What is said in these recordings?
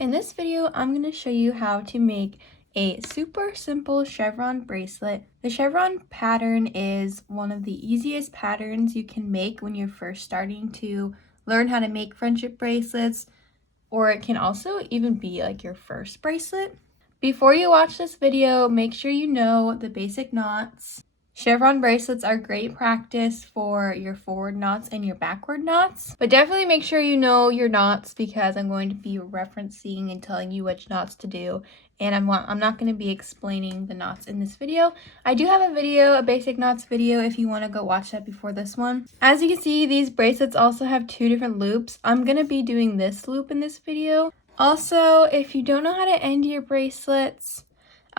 In this video, I'm going to show you how to make a super simple chevron bracelet. The chevron pattern is one of the easiest patterns you can make when you're first starting to learn how to make friendship bracelets, or it can also even be like your first bracelet. Before you watch this video, make sure you know the basic knots. Chevron bracelets are great practice for your forward knots and your backward knots, but definitely make sure you know your knots because I'm going to be referencing and telling you which knots to do, and I'm not going to be explaining the knots in this video. I do have a basic knots video if you want to go watch that before this one. As you can see, these bracelets also have two different loops. I'm going to be doing this loop in this video. Also, if you don't know how to end your bracelets,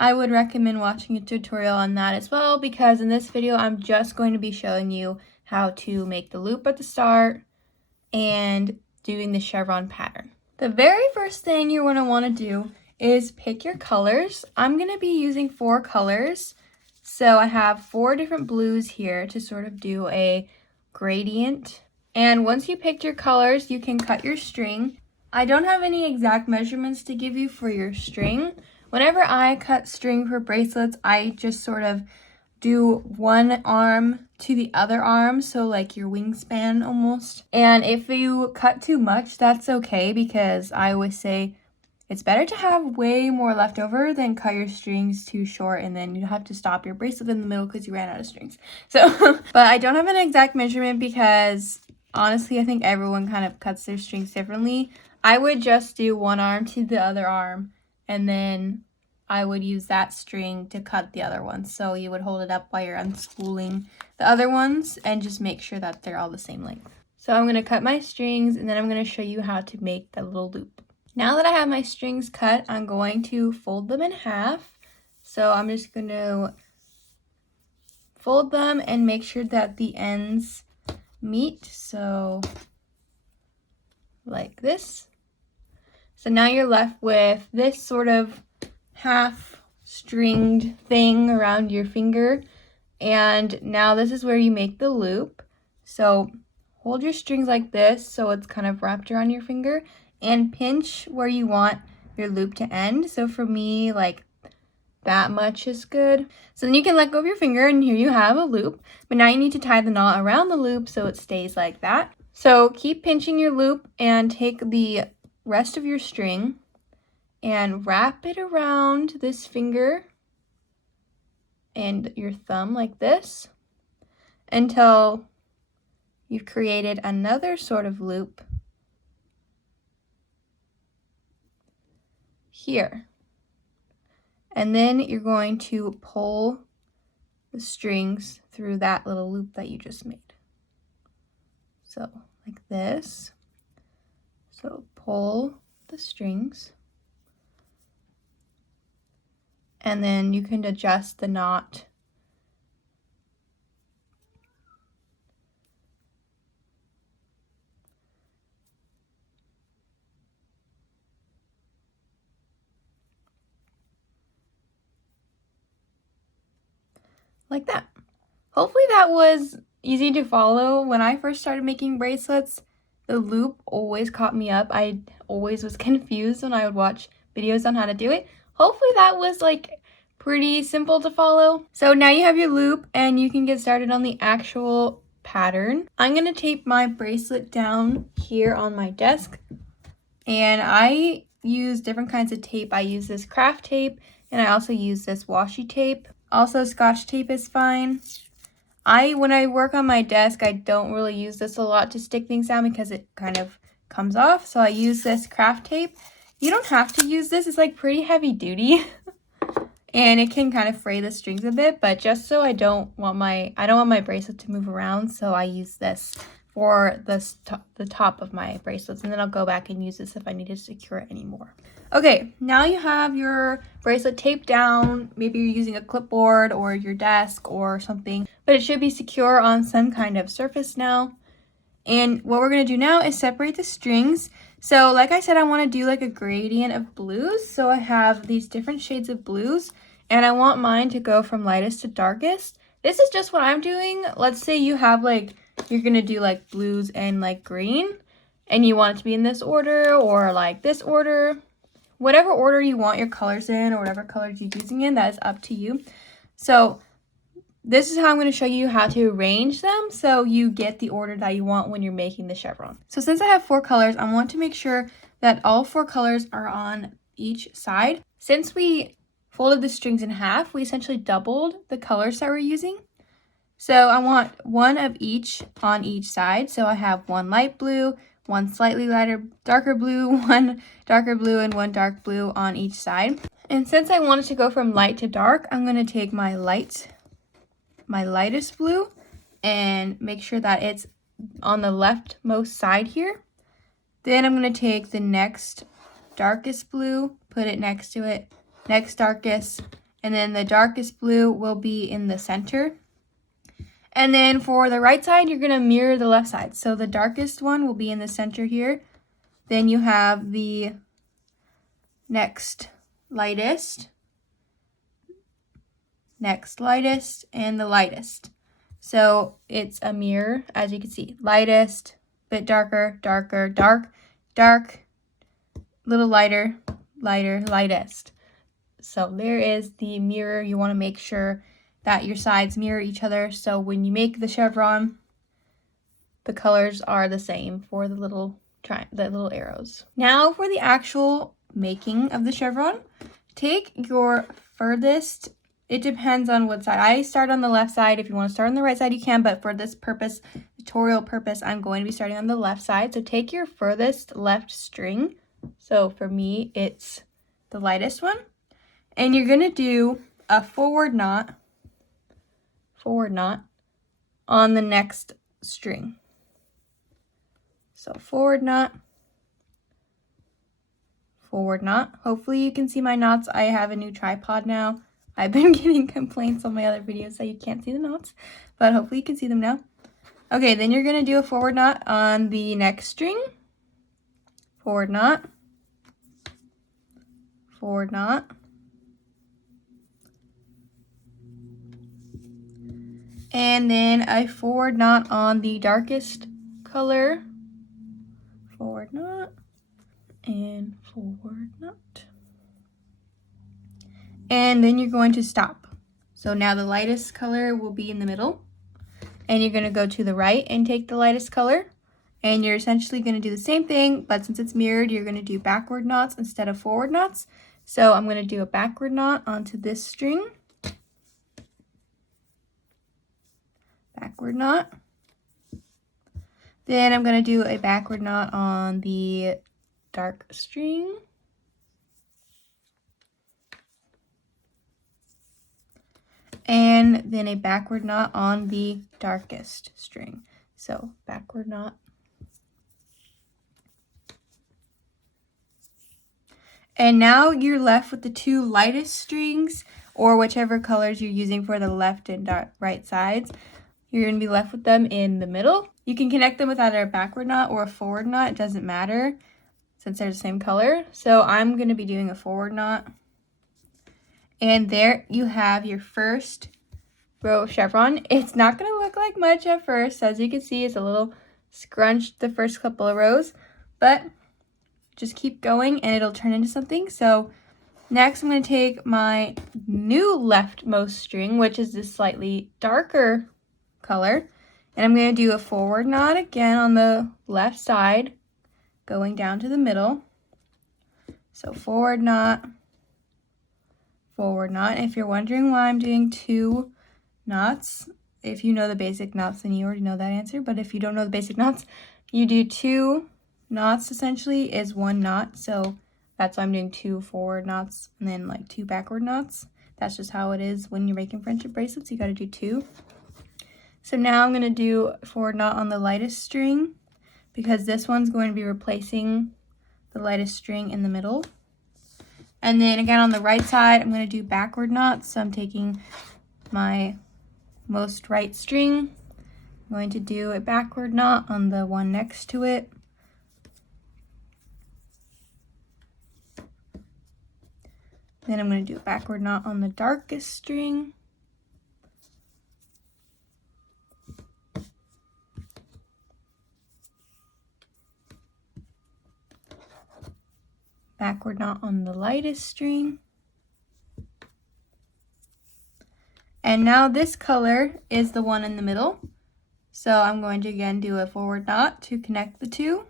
I would recommend watching a tutorial on that as well, because in this video I'm just going to be showing you how to make the loop at the start and doing the chevron pattern. The very first thing you're going to want to do is pick your colors. I'm going to be using 4 colors. So I have 4 different blues here to sort of do a gradient. And once you picked your colors, you can cut your string. I don't have any exact measurements to give you for your string. Whenever I cut string for bracelets, I just sort of do one arm to the other arm, so like your wingspan almost. And if you cut too much, that's okay, because I always say it's better to have way more left over than cut your strings too short and then you have to stop your bracelet in the middle because you ran out of strings. So, but I don't have an exact measurement because honestly, I think everyone kind of cuts their strings differently. I would just do one arm to the other arm, and then I would use that string to cut the other one. So you would hold it up while you're unspooling the other ones and just make sure that they're all the same length. So I'm going to cut my strings and then I'm going to show you how to make that little loop. Now that I have my strings cut, I'm going to fold them in half. So I'm just going to fold them and make sure that the ends meet. So like this. So now you're left with this sort of half stringed thing around your finger, and now this is where you make the loop. So hold your strings like this so it's kind of wrapped around your finger, and pinch where you want your loop to end. So for me, like that much is good. So then you can let go of your finger and here you have a loop, but now you need to tie the knot around the loop so it stays like that. So keep pinching your loop and take the rest of your string and wrap it around this finger and your thumb like this until you've created another sort of loop here. And then you're going to pull the strings through that little loop that you just made. So like this. So pull the strings. And then you can adjust the knot. Like that. Hopefully that was easy to follow. When I first started making bracelets, the loop always caught me up. I always was confused when I would watch videos on how to do it. Hopefully that was like pretty simple to follow. So now you have your loop and you can get started on the actual pattern. I'm going to tape my bracelet down here on my desk, and I use different kinds of tape. I use this craft tape and I also use this washi tape. Also Scotch tape is fine. When I work on my desk, I don't really use this a lot to stick things down because it kind of comes off. So I use this craft tape. You don't have to use this. It's like pretty heavy duty and it can kind of fray the strings a bit, but just so I don't want my bracelet to move around, so I use this for the top of my bracelets, and then I'll go back and use this if I need to secure it anymore. Okay, now you have your bracelet taped down. Maybe you're using a clipboard or your desk or something, but it should be secure on some kind of surface now. And what we're going to do now is separate the strings. So like I said, I want to do like a gradient of blues. So I have these different shades of blues, and I want mine to go from lightest to darkest. This is just what I'm doing. Let's say you have like, you're going to do like blues and like green, and you want it to be in this order or like this order. whatever order you want your colors in, or whatever colors you're using in, that is up to you. So this is how I'm going to show you how to arrange them so you get the order that you want when you're making the chevron. So since I have 4 colors, I want to make sure that all 4 colors are on each side. Since we folded the strings in half, we essentially doubled the colors that we're using. So I want one of each on each side. So I have one light blue, one slightly darker blue, one darker blue, and one dark blue on each side. And since I wanted to go from light to dark, I'm going to take my lightest blue and make sure that it's on the leftmost side here. Then I'm going to take the next darkest blue, put it next to it, next darkest, and then the darkest blue will be in the center. And then for the right side, you're going to mirror the left side. So the darkest one will be in the center here. Then you have the next lightest, and the lightest. So it's a mirror, as you can see. Lightest, bit darker, darker, dark, dark, little lighter, lighter, lightest. So there is the mirror. You want to make sure that your sides mirror each other, so when you make the chevron, the colors are the same for the little arrows. Now for the actual making of the chevron, take your furthest, it depends on what side. I start on the left side. If you want to start on the right side, you can, but for this purpose, tutorial purpose, I'm going to be starting on the left side. So take your furthest left string. So for me, it's the lightest one. And you're going to do a forward knot on the next string. So forward knot. Hopefully you can see my knots. I have a new tripod now. I've been getting complaints on my other videos that you can't see the knots, but hopefully you can see them now. Okay, then you're going to do a forward knot on the next string. Forward knot. And then a forward knot on the darkest color. Forward knot and forward knot. And then you're going to stop. So now the lightest color will be in the middle. And you're going to go to the right and take the lightest color. And you're essentially going to do the same thing, but since it's mirrored, you're going to do backward knots instead of forward knots. So I'm going to do a backward knot onto this string. Backward knot. Then I'm going to do a backward knot on the dark string. And then a backward knot on the darkest string. So backward knot. And now you're left with the 2 lightest strings, or whichever colors you're using for the left and right sides. You're going to be left with them in the middle. You can connect them with either a backward knot or a forward knot. It doesn't matter since they're the same color. So I'm going to be doing a forward knot. And there you have your first row of chevron. It's not going to look like much at first. As you can see, it's a little scrunched the first couple of rows, but just keep going and it'll turn into something. So next I'm going to take my new leftmost string, which is this slightly darker color, and I'm going to do a forward knot again on the left side, going down to the middle. So forward knot. If you're wondering why I'm doing 2 knots, if you know the basic knots, then you already know that answer. But if you don't know the basic knots, you do 2 knots essentially is 1 knot. So that's why I'm doing 2 forward knots and then like 2 backward knots. That's just how it is when you're making friendship bracelets. You got to do 2. So now I'm going to do a forward knot on the lightest string because this one's going to be replacing the lightest string in the middle. And then again on the right side, I'm going to do backward knots. So I'm taking my most right string. I'm going to do a backward knot on the one next to it. Then I'm going to do a backward knot on the darkest string. backward knot on the lightest string. And now this color is the one in the middle. So I'm going to again do a forward knot to connect the two.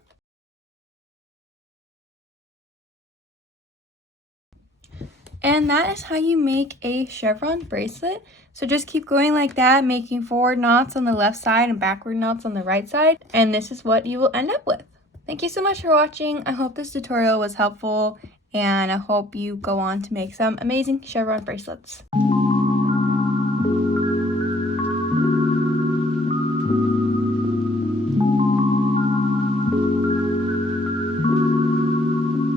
And that is how you make a chevron bracelet. So just keep going like that, making forward knots on the left side and backward knots on the right side. And this is what you will end up with. Thank you so much for watching. I hope this tutorial was helpful, and I hope you go on to make some amazing chevron bracelets.